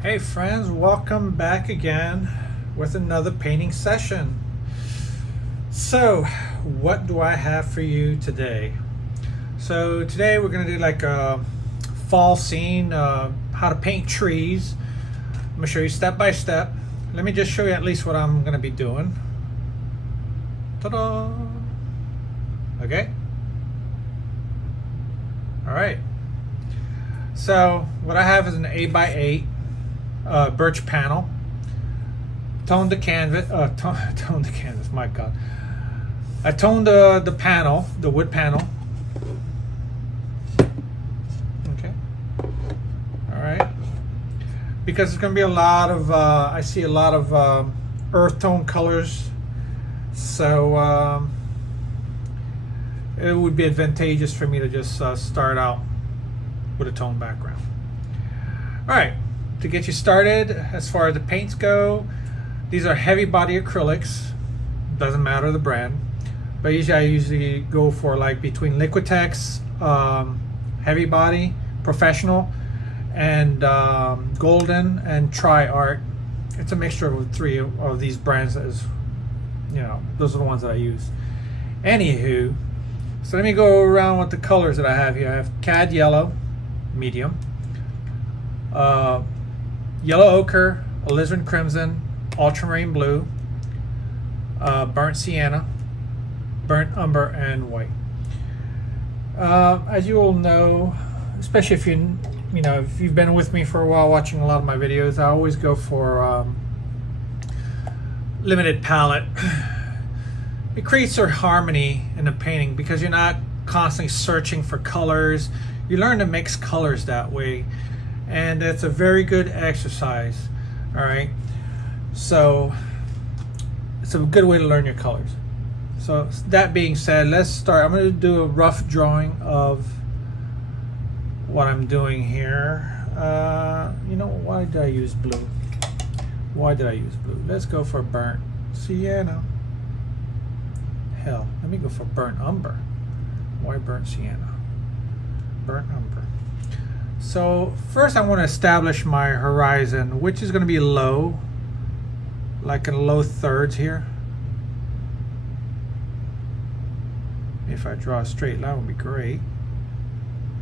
Hey friends, welcome back again with another painting session. So, what do I have for you today? So today we're going to do like a fall scene, how to paint trees. I'm going to show you step by step. Let me just show you at least what I'm going to be doing. Ta-da! Okay. All right. So what I have is an 8x8 birch panel. Toned the canvas. Toned the canvas. My God. I toned the panel, the wood panel. Okay. All right. Because there's going to be a lot of. I see a lot of earth tone colors, so it would be advantageous for me to just start out with a tone background. All right. To get you started, as far as the paints go, these are heavy body acrylics. Doesn't matter the brand, but I usually go for like between Liquitex, heavy body, professional, and golden and Tri Art. It's a mixture of three of these brands. Those are the ones that I use. Anywho, so let me go around with the colors that I have here. I have cad yellow, medium. Yellow ochre, alizarin crimson, ultramarine blue, burnt sienna, burnt umber, and white. As you all know, especially if if you've been with me for a while watching a lot of my videos, I always go for limited palette. It creates a harmony in the painting because you're not constantly searching for colors. You learn to mix colors that way. And it's a very good exercise. All right, so it's a good way to learn your colors. So that being said, let's start. I'm going to do a rough drawing of what I'm doing here. Why did I use blue? Let's go for burnt sienna. Hell, let me go for burnt umber. Why burnt sienna? Burnt umber. So first I want to establish my horizon, which is going to be low, like in low thirds here. If I draw a straight line, would be great.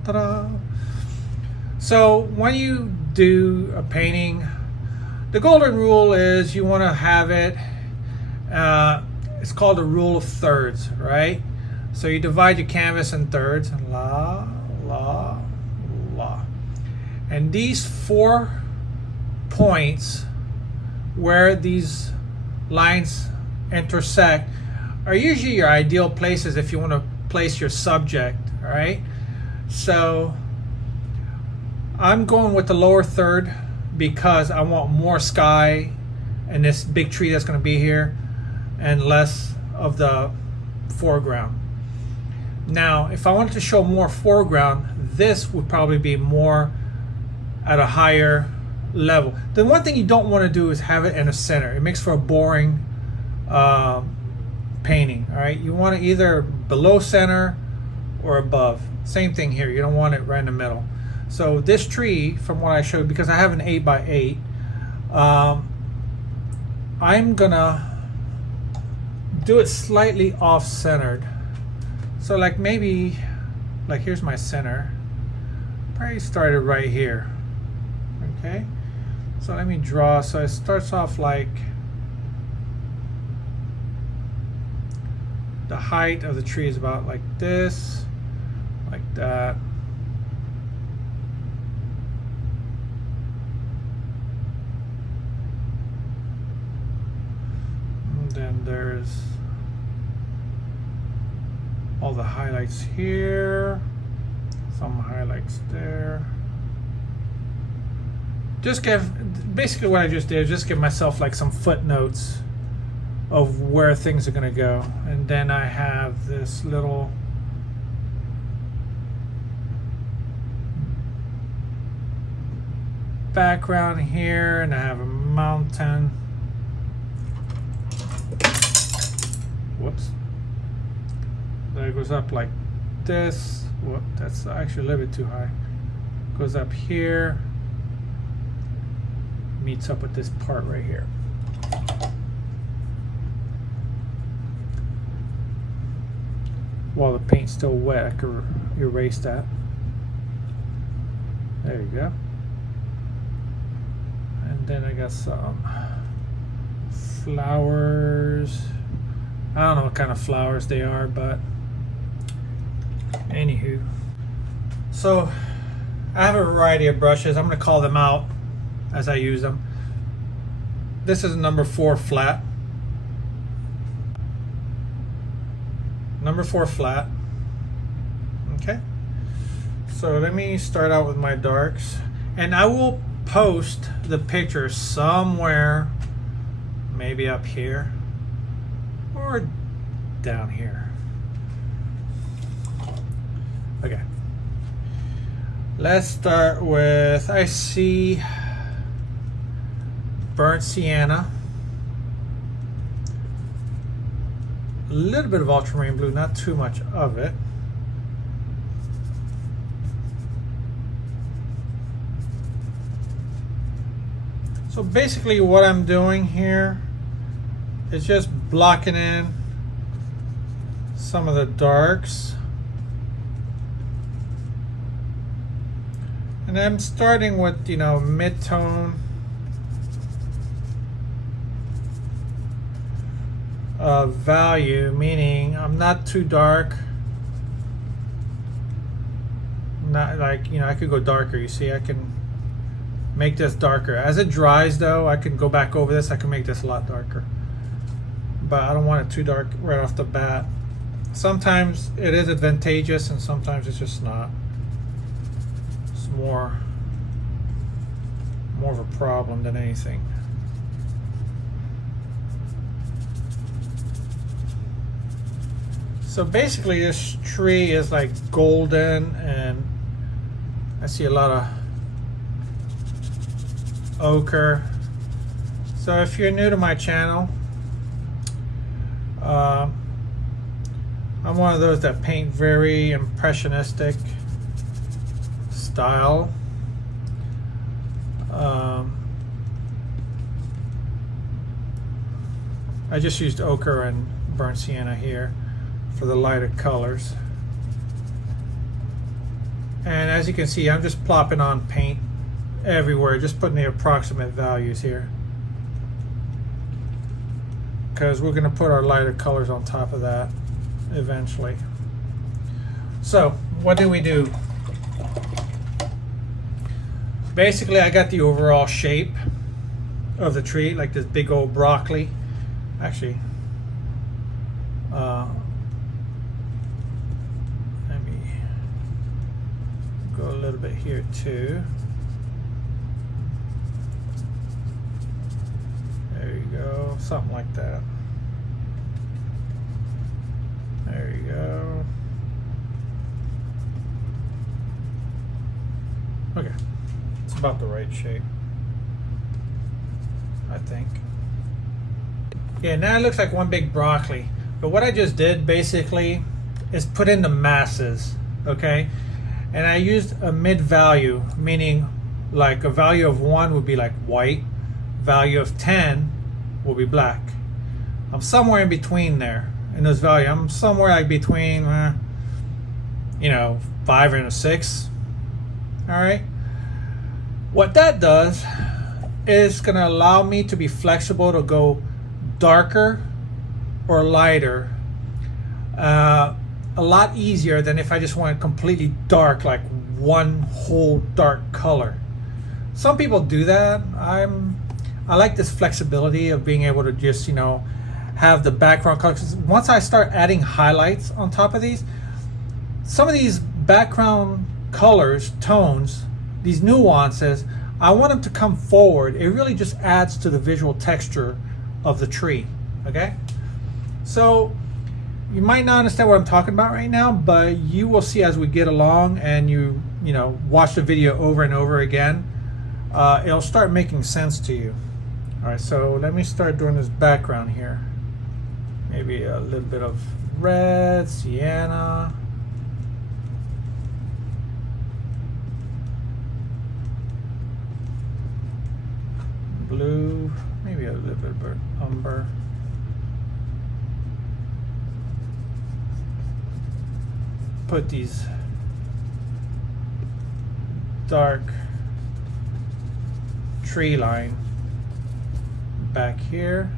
Ta-da! So when you do a painting, the golden rule is you want to have it, it's called the rule of thirds, right? So you divide your canvas in thirds, la, la, la. And these 4 points where these lines intersect are usually your ideal places if you want to place your subject, all right? So I'm going with the lower third because I want more sky and this big tree that's going to be here and less of the foreground. Now, if I wanted to show more foreground, this would probably be more at a higher level. The one thing you don't want to do is have it in the center. It makes for a boring painting. All right, you want it either below center or above. Same thing here. You don't want it right in the middle. So this tree, from what I showed, because I have an 8x8, I'm gonna do it slightly off-centered. So like maybe, like here's my center. Probably started right here. Okay, so let me draw. So it starts off like the height of the tree is about like this, like that. And then there's all the highlights here, some highlights there. Basically what I just did is just give myself like some footnotes of where things are going to go. And then I have this little background here, and I have a mountain. Whoops. That goes up like this. Whoop, that's actually a little bit too high. Goes up here. meets up with this part right here. While the paint's still wet, I could erase that. There you go. And then I got some flowers. I don't know what kind of flowers they are, but anywho. So I have a variety of brushes. I'm going to call them out as I use them. This is number 4 flat. Number 4 flat. Okay. So let me start out with my darks. And I will post the picture somewhere, maybe up here or down here. Okay. Let's start with, I see burnt sienna, a little bit of ultramarine blue, not too much of it. So basically what I'm doing here is just blocking in some of the darks. And I'm starting with, mid-tone value, meaning I'm not too dark. Not like, I could go darker. You see, I can make this darker. As it dries though, I can go back over this. I can make this a lot darker. But I don't want it too dark right off the bat. Sometimes it is advantageous and sometimes it's just not. It's more of a problem than anything. So basically this tree is like golden, and I see a lot of ochre. So if you're new to my channel, I'm one of those that paint very impressionistic style. I just used ochre and burnt sienna here for the lighter colors. And as you can see, I'm just plopping on paint everywhere, just putting the approximate values here, because we're going to put our lighter colors on top of that eventually. So what do we do? Basically, I got the overall shape of the tree, like this big old broccoli. Actually, let me go a little bit here too. There you go, something like that. There you go. Okay, it's about the right shape, I think. Yeah, now it looks like one big broccoli. But what I just did basically is put in the masses, okay? And I used a mid value, meaning like a value of 1 would be like white, value of 10 will be black. I'm somewhere in between there in those values. I'm somewhere like between, 5 and a 6. All right. What that does is going to allow me to be flexible to go darker or lighter a lot easier than if I just want completely dark, like one whole dark color. Some people do that. I like this flexibility of being able to just have the background colors. Once I start adding highlights on top of these, some of these background colors, tones, these nuances, I want them to come forward. It really just adds to the visual texture of the tree. Okay, so you might not understand what I'm talking about right now, but you will see as we get along and you watch the video over and over again, it'll start making sense to you. All right, so let me start doing this background here. Maybe a little bit of red, sienna. little bit of burnt umber. Put these dark tree line back here.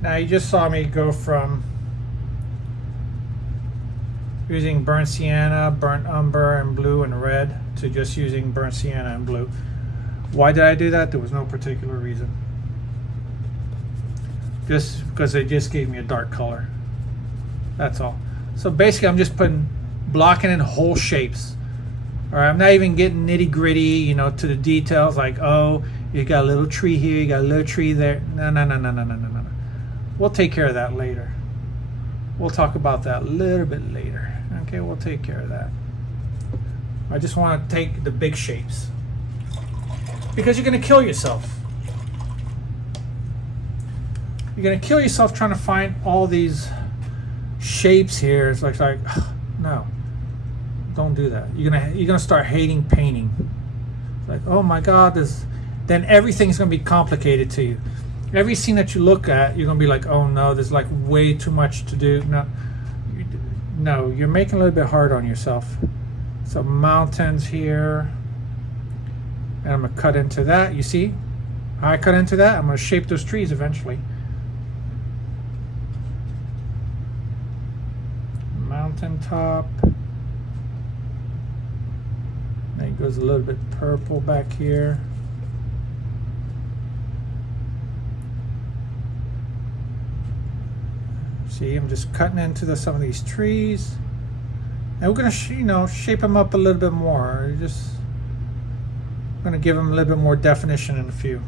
Now you just saw me go from using burnt sienna, burnt umber, and blue and red to just using burnt sienna and blue. Why did I do that? There was no particular reason. Just because it just gave me a dark color. That's all. So basically I'm just blocking in whole shapes. All right, I'm not even getting nitty gritty, you know, to the details like, oh, you got a little tree here, you got a little tree there. No. We'll take care of that later. We'll talk about that a little bit later. Okay, we'll take care of that. I just want to take the big shapes because you're going to kill yourself. You're going to kill yourself trying to find all these shapes here. It's like no, don't do that. You're gonna start hating painting. It's like, oh my God, then everything's going to be complicated to you. Every scene that you look at, you're going to be like, oh no, there's like way too much to do. No, you're making a little bit hard on yourself. So mountains here. And I'm going to cut into that. You see how I cut into that? I'm going to shape those trees eventually. Mountaintop. Then it goes a little bit purple back here. See, I'm just cutting into some of these trees, and we're gonna, shape them up a little bit more. Just gonna give them a little bit more definition in a few.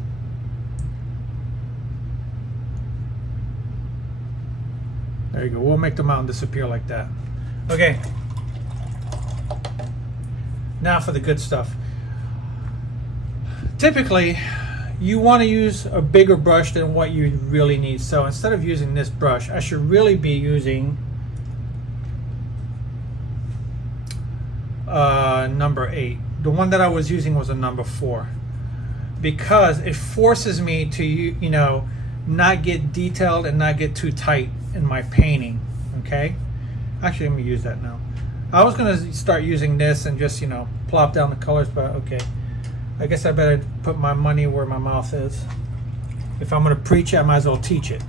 There you go. We'll make the mountain disappear like that. Okay. Now for the good stuff. Typically, you want to use a bigger brush than what you really need. So instead of using this brush, I should really be using number 8. The one that I was using was a number 4 because it forces me to, not get detailed and not get too tight in my painting. Okay. Actually, let me use that now. I was going to start using this and just, plop down the colors, but okay. I guess I better put my money where my mouth is. If I'm going to preach it, I might as well teach it.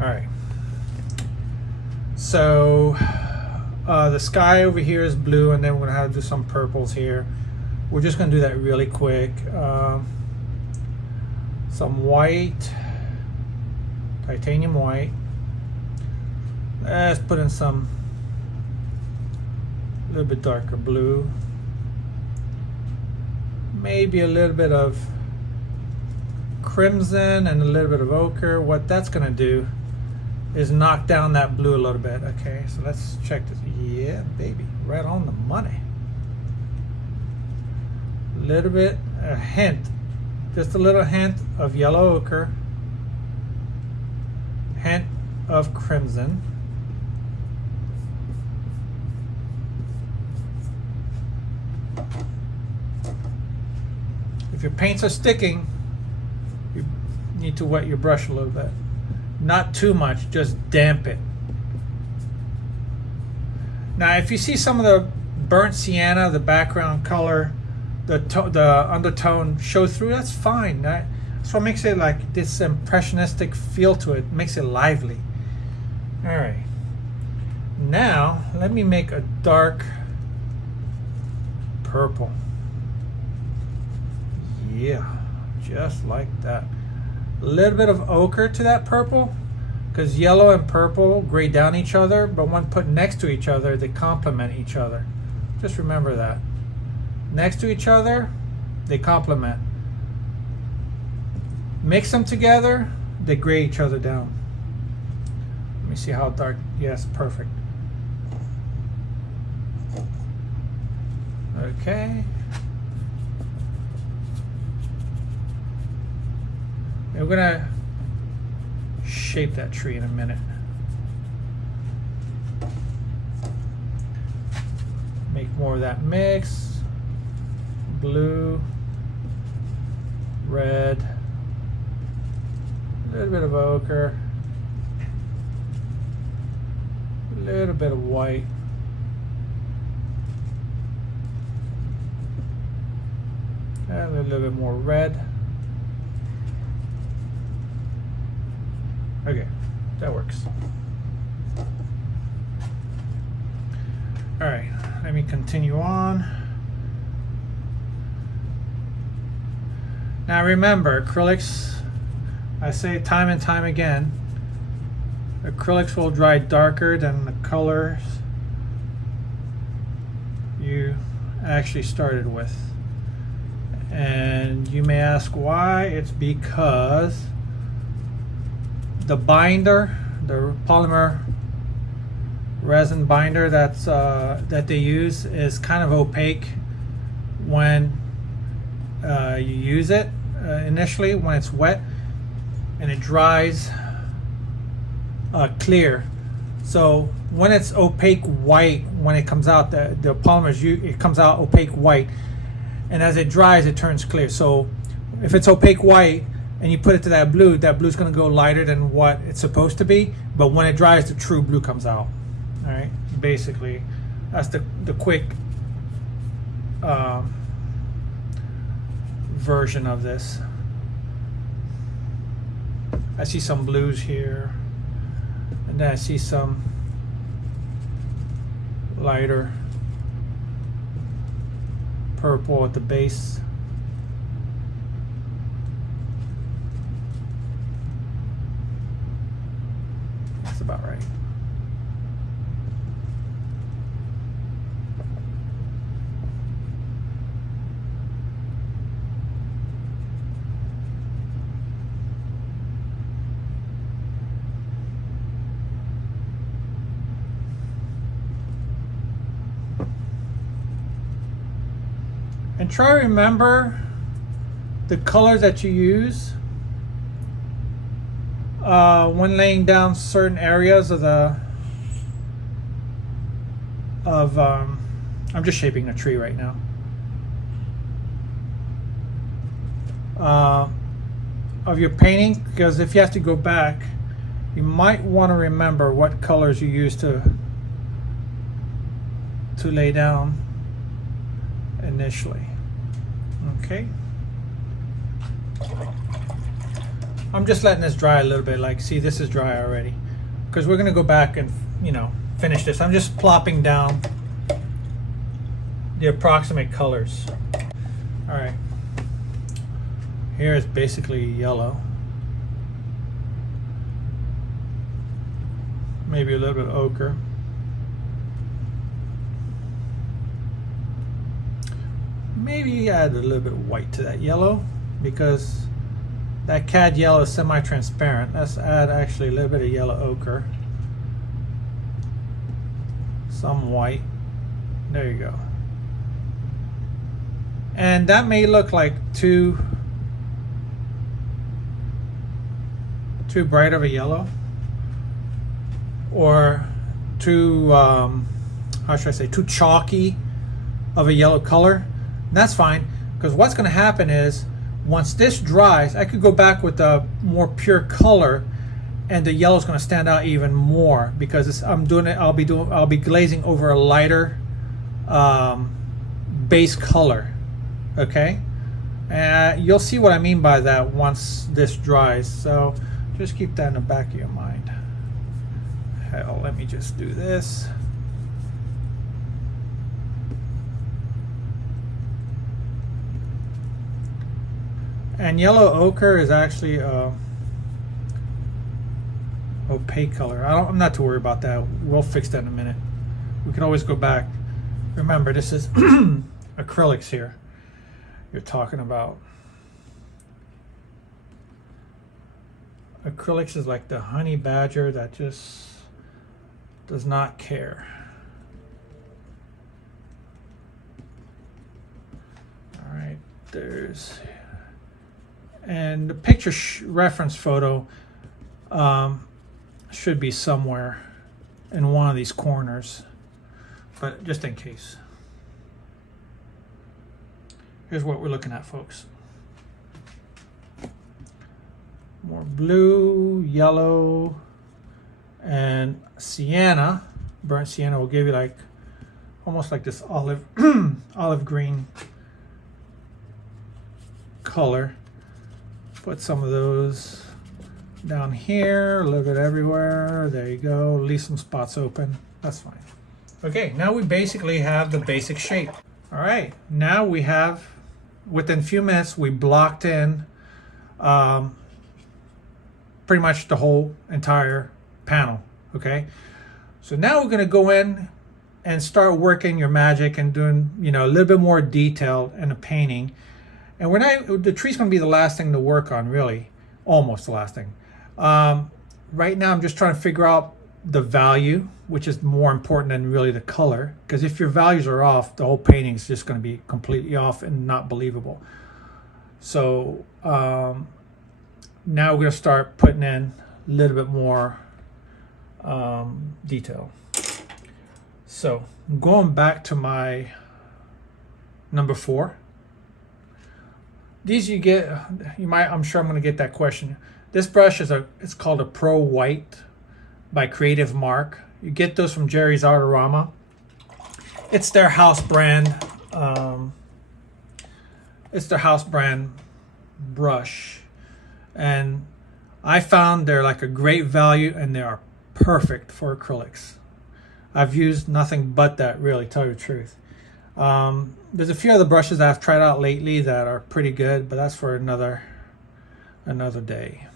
All right. So the sky over here is blue, and then we're going to have to do some purples here. We're just going to do that really quick. Some white, titanium white. Let's put in some a little bit darker blue. Maybe a little bit of crimson and a little bit of ochre. What that's going to do is knock down that blue a little bit. Okay, so let's check this. Yeah, baby, right on the money. A little bit, a hint, just a little hint of yellow ochre, hint of crimson. If your paints are sticking, you need to wet your brush a little bit. Not too much, just damp it. Now, if you see some of the burnt sienna, the background color, the undertone show through, that's fine. That's what makes it like this impressionistic feel to it. Makes it lively. All right. Now, let me make a dark purple. Yeah, just like that. A little bit of ochre to that purple, because yellow and purple grade down each other, but when put next to each other, they complement each other. Just remember that. Next to each other, they complement. Mix them together, they grade each other down. Let me see how dark. Yes, perfect. Okay. And we're gonna shape that tree in a minute. make more of that mix. Blue, red, a little bit of ochre, a little bit of white. And a little bit more red. Okay, that works. All right, let me continue on. Now remember, acrylics, I say time and time again, acrylics will dry darker than the colors you actually started with. And you may ask why. It's because the binder, the polymer resin binder that they use is kind of opaque when you use it initially, when it's wet, and it dries clear. So when it's opaque white, when it comes out, the polymers, it comes out opaque white, and as it dries it turns clear. So if it's opaque white and you put it to that blue's going to go lighter than what it's supposed to be, but when it dries the true blue comes out. All right, basically that's the quick version of this. I see some blues here, and then I see some lighter purple at the base. That's about right. And try to remember the colors that you use when laying down certain areas of I'm just shaping a tree right now. Of your painting, because if you have to go back, you might want to remember what colors you used to lay down initially. Okay, I'm just letting this dry a little bit. Like, see, this is dry already, because we're going to go back and finish this. I'm just plopping down the approximate colors. All right, here is basically yellow, maybe a little bit of ochre. Maybe add a little bit of white to that yellow, because that cad yellow is semi-transparent. Let's add actually a little bit of yellow ochre, some white. There you go. And that may look like too bright of a yellow, or too how should I say, too chalky of a yellow color. That's fine, because what's going to happen is once this dries, I could go back with a more pure color, and the yellow is going to stand out even more, because I'll be glazing over a lighter base color. Okay, and you'll see what I mean by that once this dries. So just keep that in the back of your mind. Hell, let me just do this. And yellow ochre is actually opaque color. I'm not too worried about that. We'll fix that in a minute. We can always go back. Remember, this is acrylics here you're talking about. Acrylics is like the honey badger that just does not care. All right, there's... And the picture reference photo should be somewhere in one of these corners, but just in case. Here's what we're looking at, folks. More blue, yellow, and sienna. Burnt sienna will give you like almost like this olive olive green color. Put some of those down here, a little bit everywhere. There you go. Leave some spots open. That's fine. Okay, now we basically have the basic shape. All right, now we have, within a few minutes, we blocked in pretty much the whole entire panel. Okay, so now we're going to go in and start working your magic and doing, you know, a little bit more detail in the painting. And the tree's going to be the last thing to work on, really, almost the last thing. Right now, I'm just trying to figure out the value, which is more important than really the color. Because if your values are off, the whole painting is just going to be completely off and not believable. So now we're going to start putting in a little bit more detail. So going back to my number 4. These I'm sure I'm going to get that question. This brush it's called a Pro White by Creative Mark. You get those from Jerry's Artorama. It's their house brand. It's their house brand brush, and I found they're like a great value, and they are perfect for acrylics. I've used nothing but that, really, tell you the truth. There's a few other brushes that I've tried out lately that are pretty good, but that's for another day.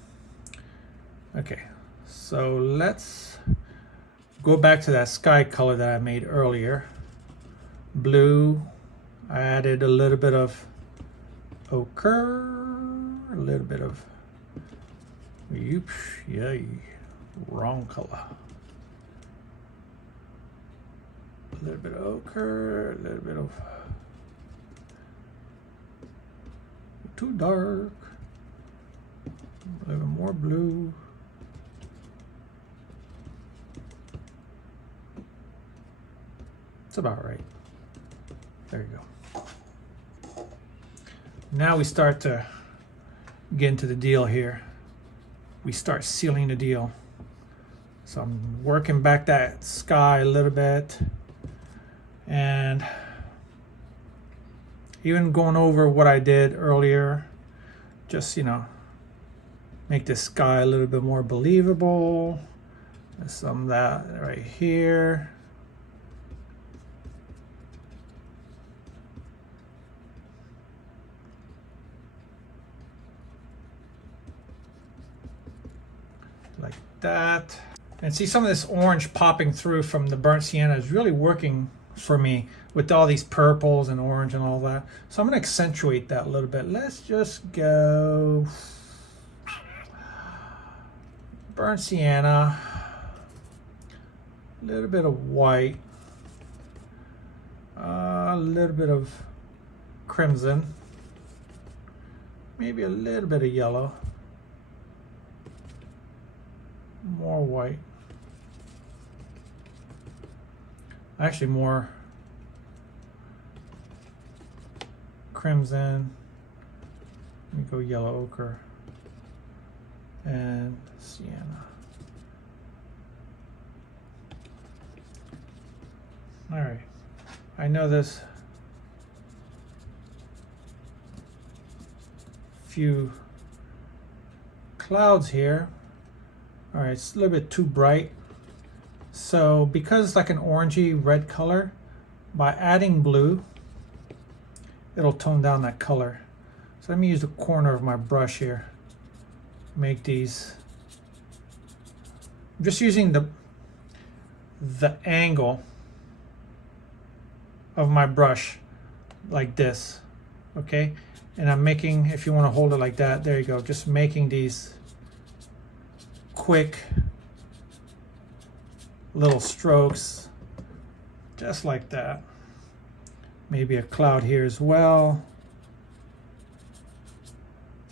Okay, so let's go back to that sky color that I made earlier. Blue. I added a little bit of ochre, a little bit of, oops, yay, wrong color. A little bit of ochre, a little bit of too dark, a little more blue. It's about right. There you go. Now we start to get into the deal here. We start sealing the deal. So I'm working back that sky a little bit. And even going over what I did earlier, just, you know, make this sky a little bit more believable. There's some of that right here. Like that. And see, some of this orange popping through from the burnt sienna is really working for me with all these purples and orange and all that. So I'm going to accentuate that a little bit. Let's just go burnt sienna, a little bit of white, a little bit of crimson, maybe a little bit of yellow, more white. Actually, more crimson. Let me go yellow ochre and sienna. All right. I know there's few clouds here. All right, it's a little bit too bright. So because it's like an orangey red color, by adding blue, it'll tone down that color. So let me use the corner of my brush here. Make these. I'm just using the angle of my brush like this, okay? And I'm making, if you want to hold it like that, there you go. Just making these quick little strokes, just like that. Maybe a cloud here as well.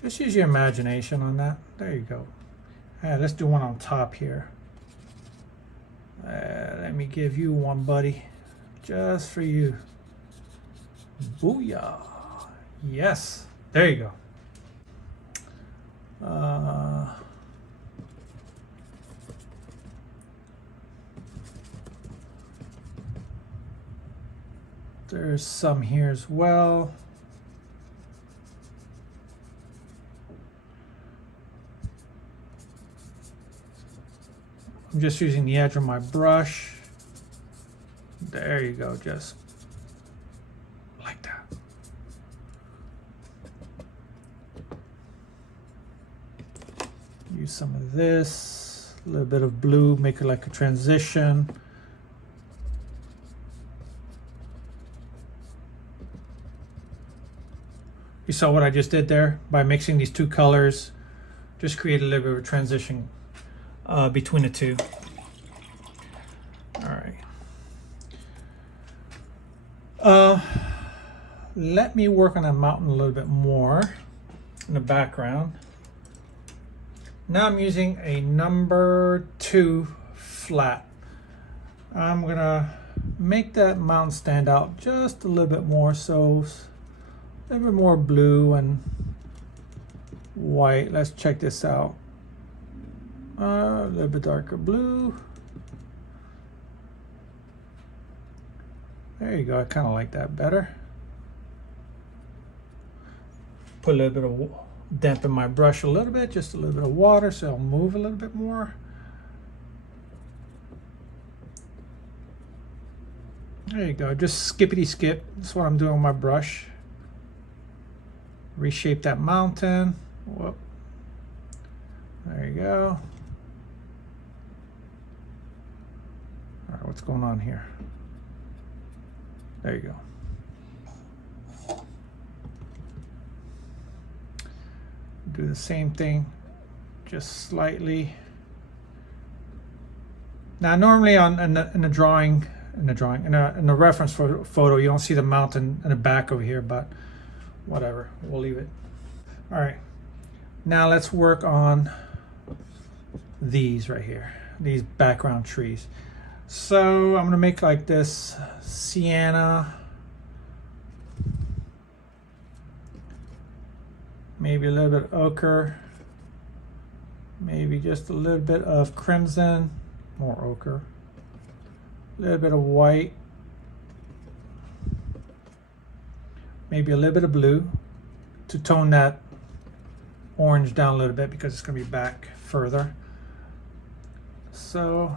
Just use your imagination on that. There you go. Let's do one on top here. Let me give you one, buddy. Just for you. Booyah. Yes, there you go. There's some here as well. I'm just using the edge of my brush. There you go, just like that. Use some of this, a little bit of blue, make it like a transition. You saw what I just did there by mixing these two colors, just create a little bit of a transition between the two. All right. Let me work on that mountain a little bit more in the background. Now I'm using a number 2 flat. I'm gonna make that mountain stand out just a little bit more, so a little bit more blue and white. Let's check this out. A little bit darker blue. There you go, I kind of like that better. Put a little bit of dampen my brush a little bit, just a little bit of water so it'll move a little bit more. There you go, just skippity skip. That's what I'm doing with my brush. Reshape that mountain. Whoop. There you go. All right, what's going on here? There you go. Do the same thing, just slightly. Now, normally in the reference photo, you don't see the mountain in the back over here, but whatever, we'll leave it. All right, now let's work on these right here, these background trees. So I'm gonna make like this sienna, maybe a little bit of ochre, maybe just a little bit of crimson, more ochre, a little bit of white, maybe a little bit of blue to tone that orange down a little bit because it's going to be back further. So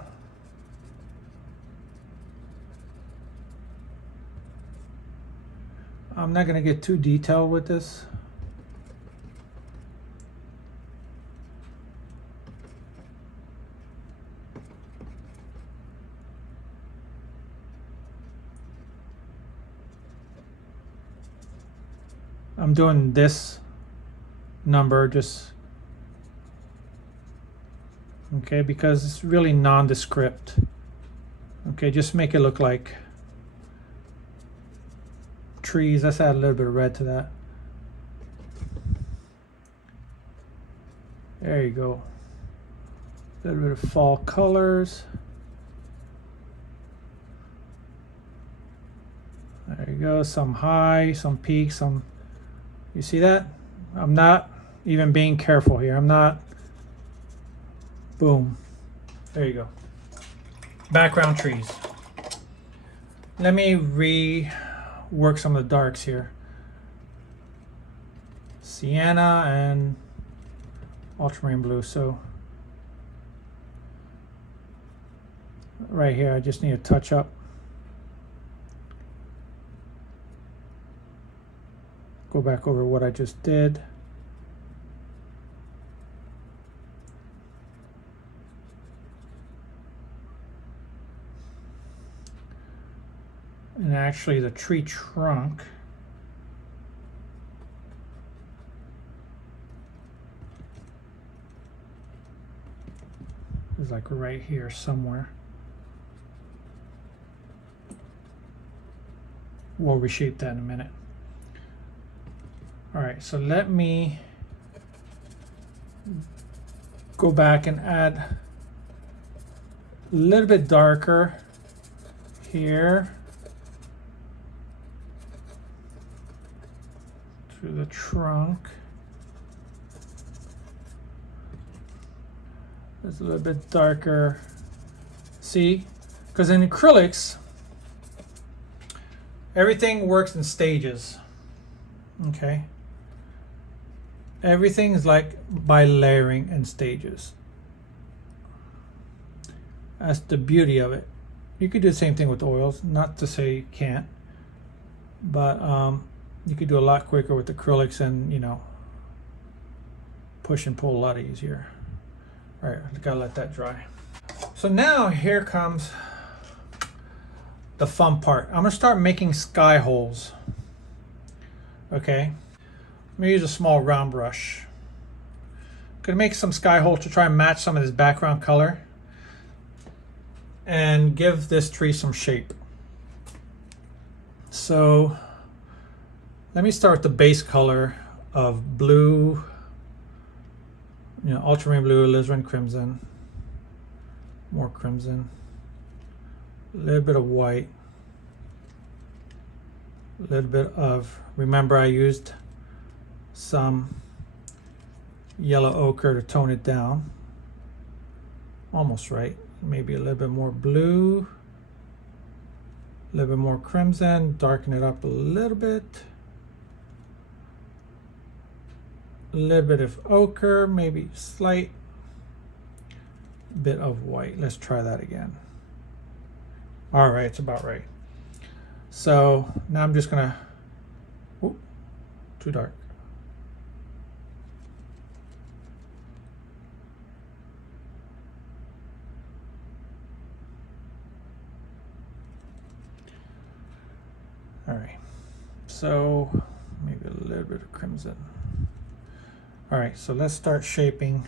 I'm not going to get too detailed with this. I'm doing this number just okay because it's really nondescript. Okay, just make it look like trees. Let's add a little bit of red to that. There you go. A little bit of fall colors. There you go. Some high, some peak, some. You see that? I'm not even being careful here. I'm not. Boom. There you go. Background trees. Let me rework some of the darks here. Sienna and ultramarine blue. So right here, I just need a touch up. Go back over what I just did. And actually the tree trunk is like right here somewhere. We'll reshape that in a minute. All right, so let me go back and add a little bit darker here. trunk. It's a little bit darker. See? Because in acrylics, everything works in stages. Okay? Everything's like by layering in stages. That's the beauty of it. You could do the same thing with oils, not to say you can't, but you could do a lot quicker with acrylics and, you know, push and pull a lot easier. All right, I gotta let that dry. So now here comes the fun part. I'm gonna start making sky holes. Okay, I'm gonna use a small round brush. I'm gonna make some sky holes to try and match some of this background color and give this tree some shape. So let me start with the base color of blue, you know, ultramarine blue, alizarin crimson, more crimson, a little bit of white, a little bit of, remember I used some yellow ochre to tone it down, almost right. Maybe a little bit more blue, a little bit more crimson, darken it up a little bit. A little bit of ochre, maybe slight bit of white. Let's try that again. All right, it's about right. So now I'm just gonna, whoop, too dark. All right, so maybe a little bit of crimson. All right, so let's start shaping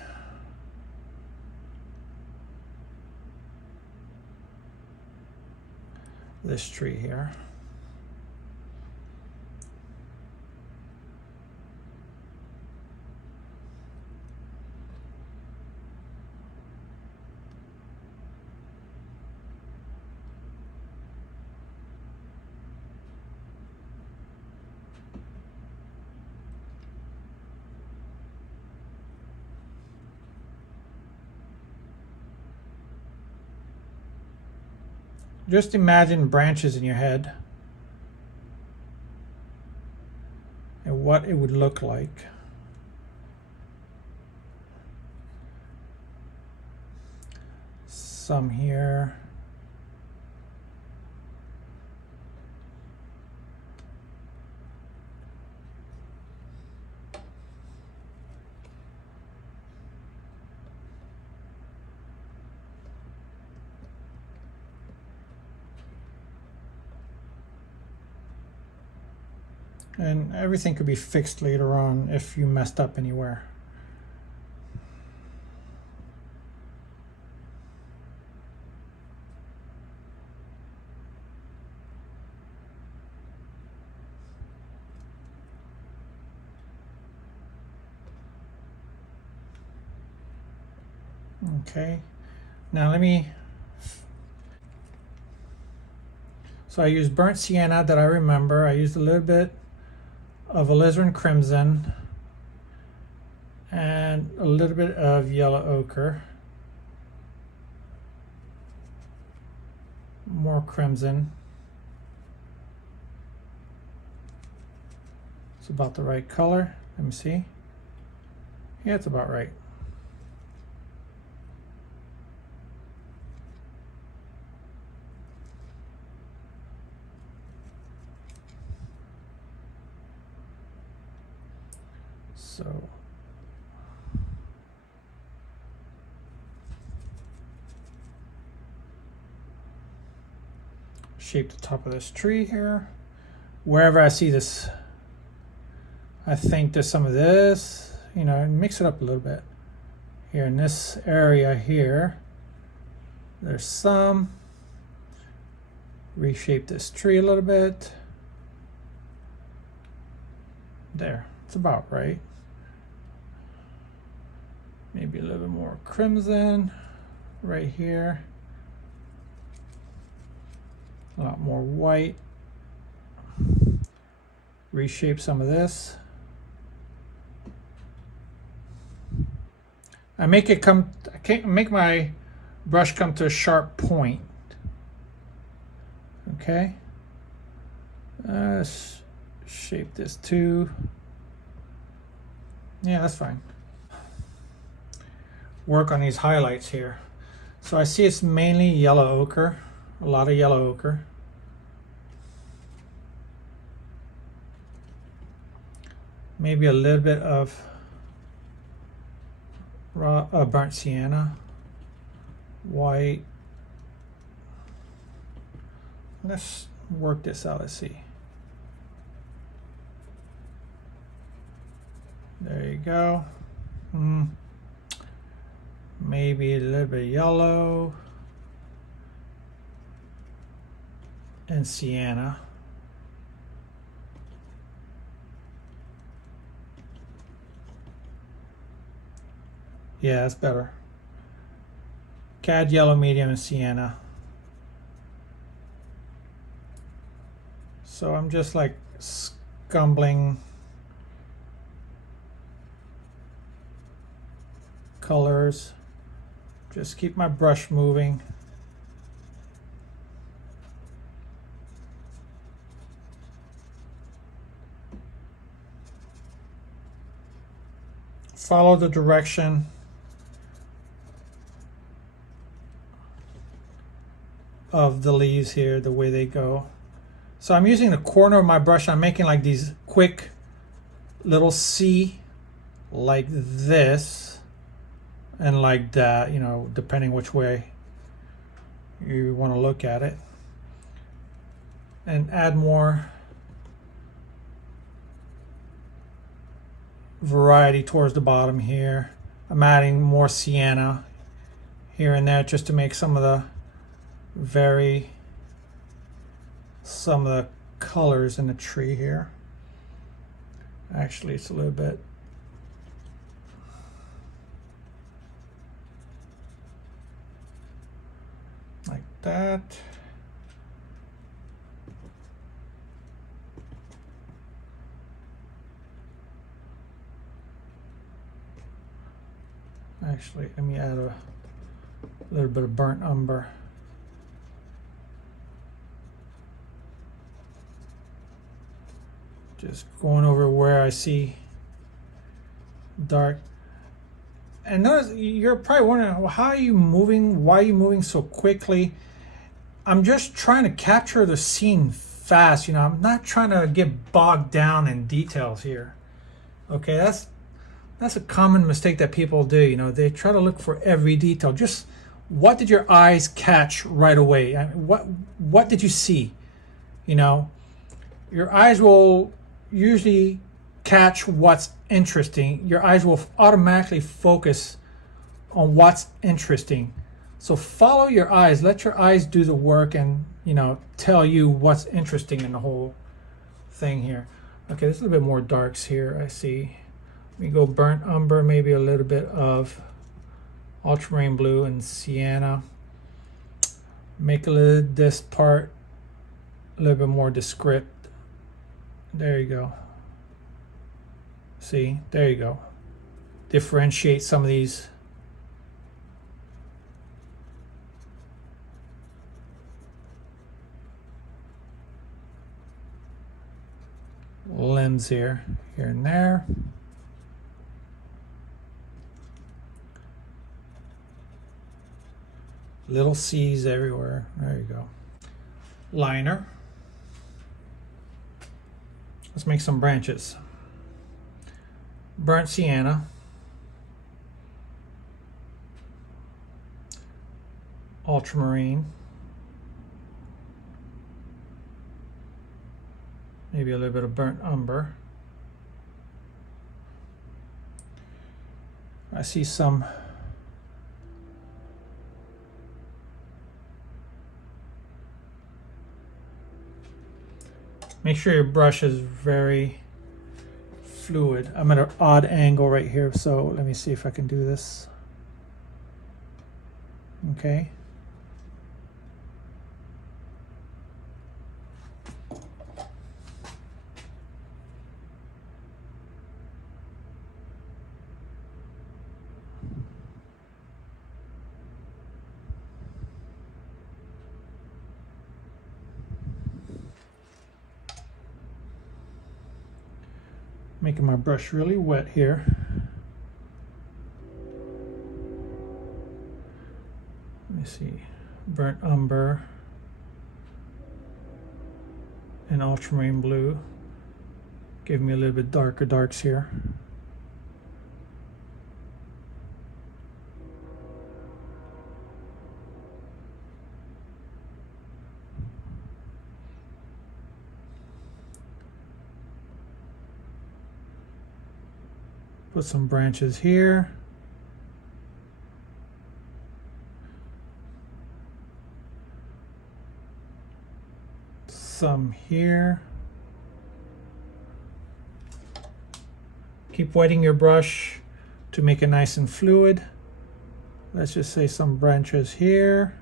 this tree here. Just imagine branches in your head and what it would look like. Some here. And everything could be fixed later on if you messed up anywhere. Okay, now let me, so I used burnt sienna that I remember. I used a little bit of alizarin crimson and a little bit of yellow ochre, more crimson. It's about the right color. Let me see. Yeah, it's about right. So shape the top of this tree here. Wherever I see this, I think there's some of this, you know, mix it up a little bit. Here in this area here, there's some. Reshape this tree a little bit. There, it's about right. Maybe a little bit more crimson right here. A lot more white. Reshape some of this. I can't make my brush come to a sharp point. Okay. Shape this too. Yeah, that's fine. Work on these highlights here. So I see it's mainly yellow ochre, a lot of yellow ochre. Maybe a little bit of burnt sienna, white. Let's work this out. Let's see. There you go. Maybe a little bit yellow and sienna. Yeah, that's better. Cad yellow, medium, and sienna. So I'm just like scumbling colors. Just keep my brush moving. Follow the direction of the leaves here, the way they go. So I'm using the corner of my brush. I'm making like these quick little C like this and like that, you know, depending which way you want to look at it. And add more variety towards the bottom here. I'm adding more sienna here and there just to make some of the colors in the tree here. Actually, it's a little bit like that. Actually, let me add a little bit of burnt umber. Just going over where I see dark. And notice, you're probably wondering, well, how are you moving? Why are you moving so quickly? I'm just trying to capture the scene fast. You know, I'm not trying to get bogged down in details here. Okay, that's a common mistake that people do. You know, they try to look for every detail. Just what did your eyes catch right away? I mean, what did you see? You know, your eyes will usually catch what's interesting. Your eyes will automatically focus on what's interesting. So follow your eyes. Let your eyes do the work and, you know, tell you what's interesting in the whole thing here. Okay, there's a little bit more darks here, I see. Let me go burnt umber, maybe a little bit of ultramarine blue and sienna. Make this part a little bit more descript. There you go. See, there you go. Differentiate some of these limbs here and there. Little C's everywhere. There you go. Liner. Let's make some branches. Burnt sienna. Ultramarine. Maybe a little bit of burnt umber. I see some make sure your brush is very fluid. I'm at an odd angle right here, so let me see if I can do this. Okay. Making my brush really wet here. Let me see, burnt umber and ultramarine blue. Give me a little bit darker darks here. Put some branches here. Some here. Keep wetting your brush to make it nice and fluid. Let's just say some branches here.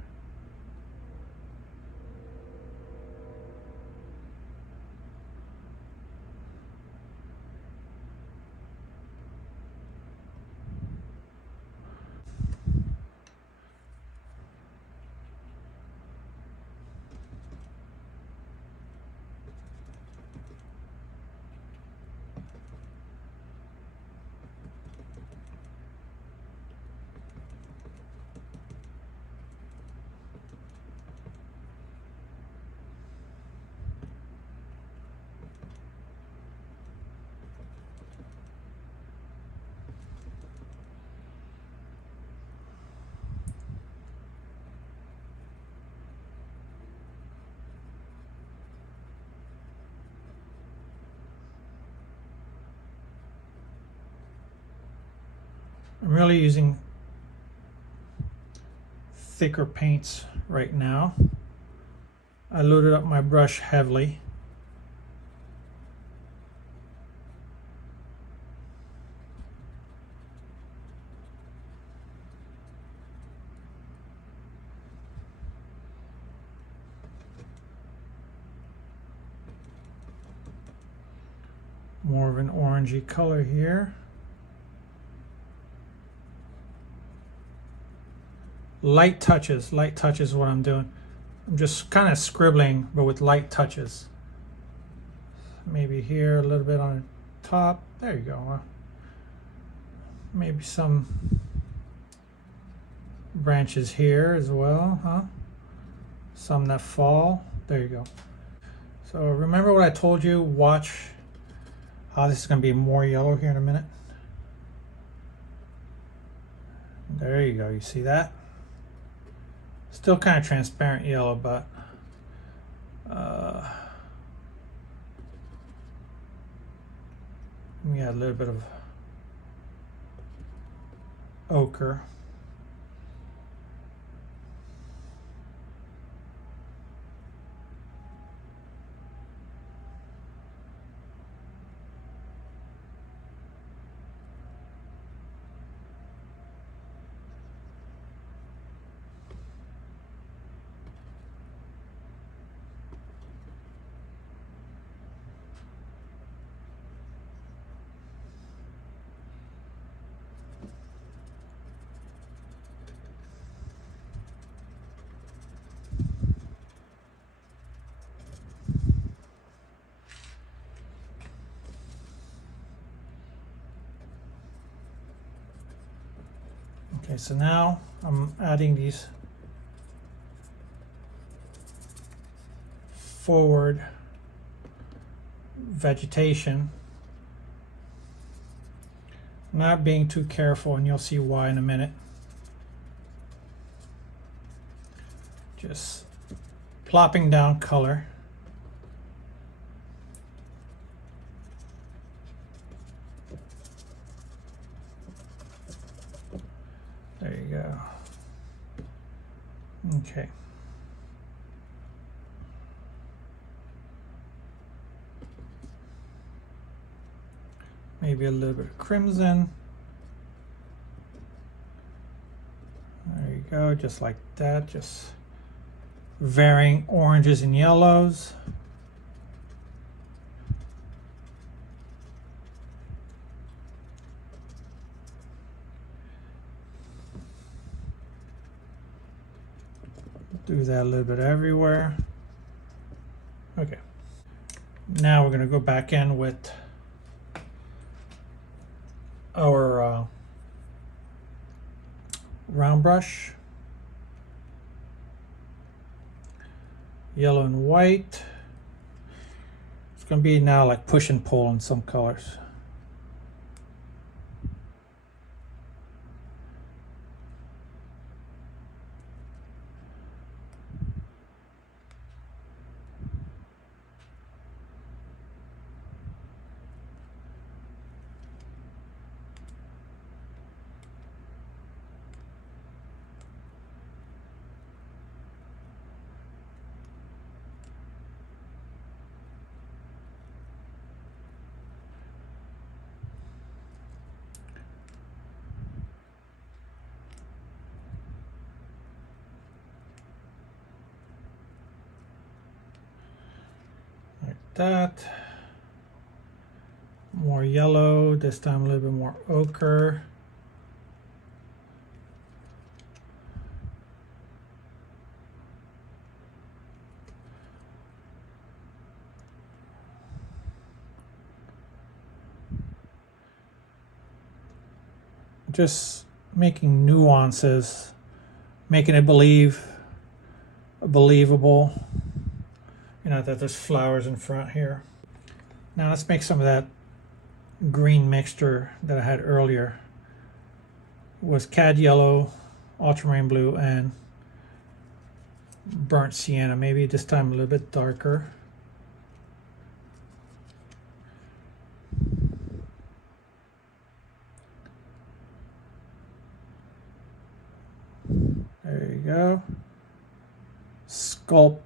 I'm really using thicker paints right now. I loaded up my brush heavily. More of an orangey color here. Light touches is what I'm doing. I'm just kind of scribbling, but with light touches. Maybe here a little bit on the top. There you go. Maybe some branches here as well, huh? Some that fall. There you go. So remember what I told you, watch how this is going to be more yellow here in a minute. There you go, you see that? Still kind of transparent yellow, but we got a little bit of ochre. Okay, so now I'm adding these forward vegetation. Not being too careful, and you'll see why in a minute. Just plopping down color. There you go. Okay. Maybe a little bit of crimson. There you go, just like that. Just varying oranges and yellows. Do that a little bit everywhere. Okay. Now we're going to go back in with round brush, yellow and white. It's going to be now like push and pull in some colors. Like that. More yellow, this time a little bit more ochre. Just making nuances, making it believable. You know, that there's flowers in front here. Now let's make some of that green mixture that I had earlier. It was cad yellow, ultramarine blue, and burnt sienna. Maybe this time a little bit darker. There you go. Sculpt.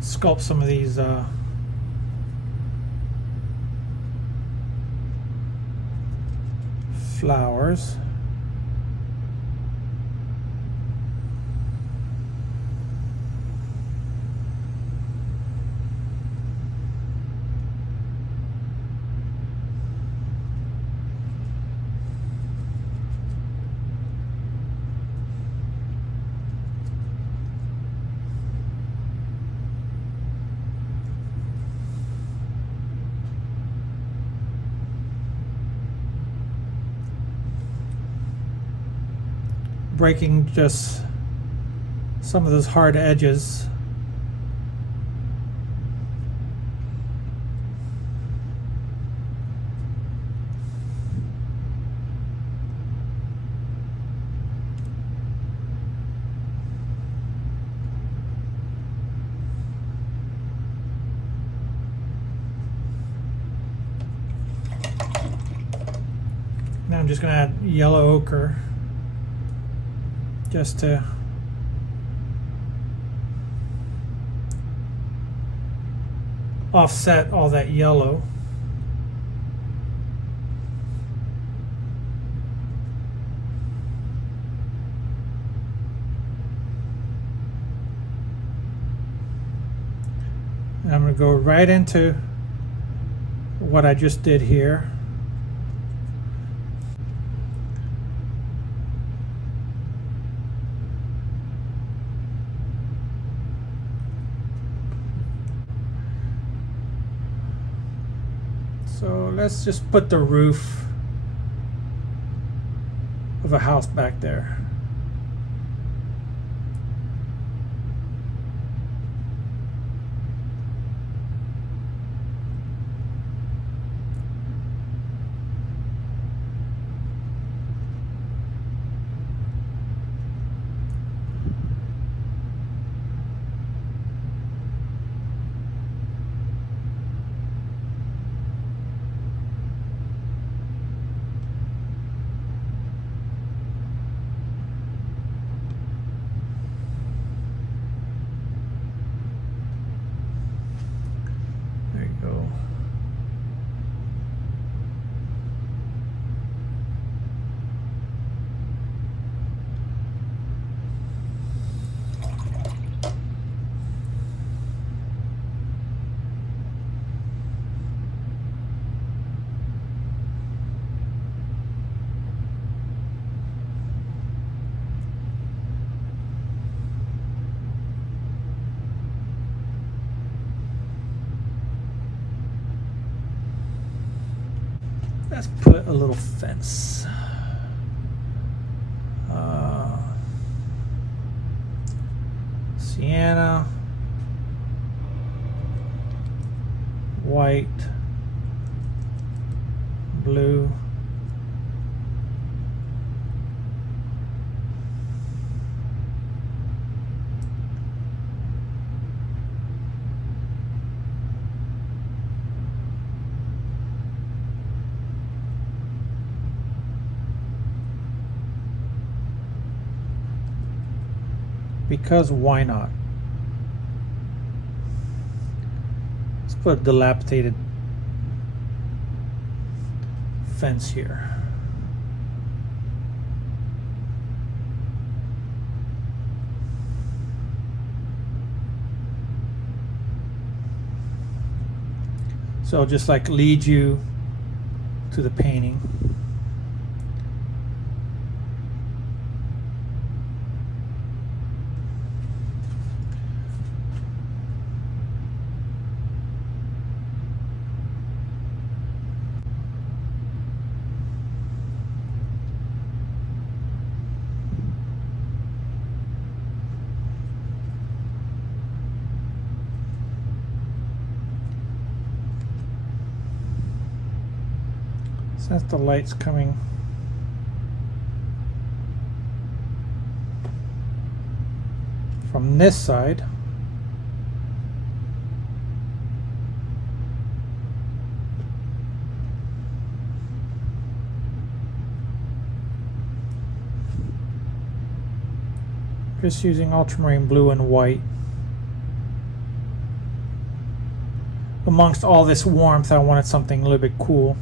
Sculpt some of these flowers. Breaking just some of those hard edges. Now I'm just going to add yellow ochre, just to offset all that yellow. And I'm going to go right into what I just did here. So let's just put the roof of a house back there. Let's put a little fence. Sienna, white, blue, because why not? Let's put a dilapidated fence here. So just like lead you to the painting. Since the light's coming from this side, just using ultramarine blue and white. Amongst all this warmth, I wanted something a little bit cool.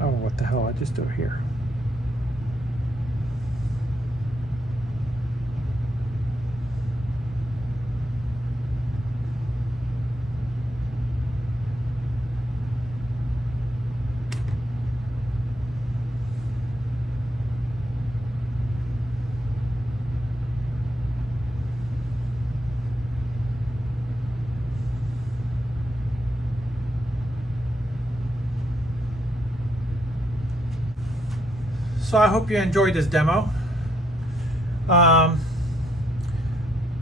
Oh, what the hell, I just do it here. So I hope you enjoyed this demo.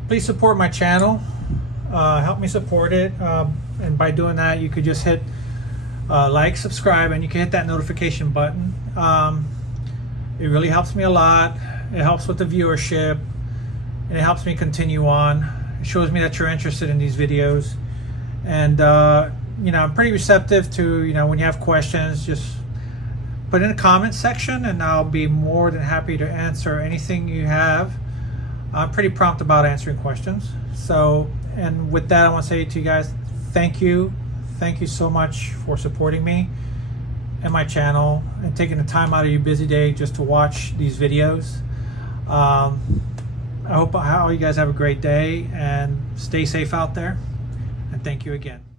Please support my channel. Help me support it. And by doing that, you could just hit like, subscribe, and you can hit that notification button. It really helps me a lot. It helps with the viewership, and it helps me continue on. It shows me that you're interested in these videos. And you know, I'm pretty receptive to, you know, when you have questions, just put in the comment section and I'll be more than happy to answer anything you have. I'm pretty prompt about answering questions. So, and with that, I want to say to you guys, thank you. Thank you so much for supporting me and my channel and taking the time out of your busy day just to watch these videos. I hope all you guys have a great day and stay safe out there. And thank you again.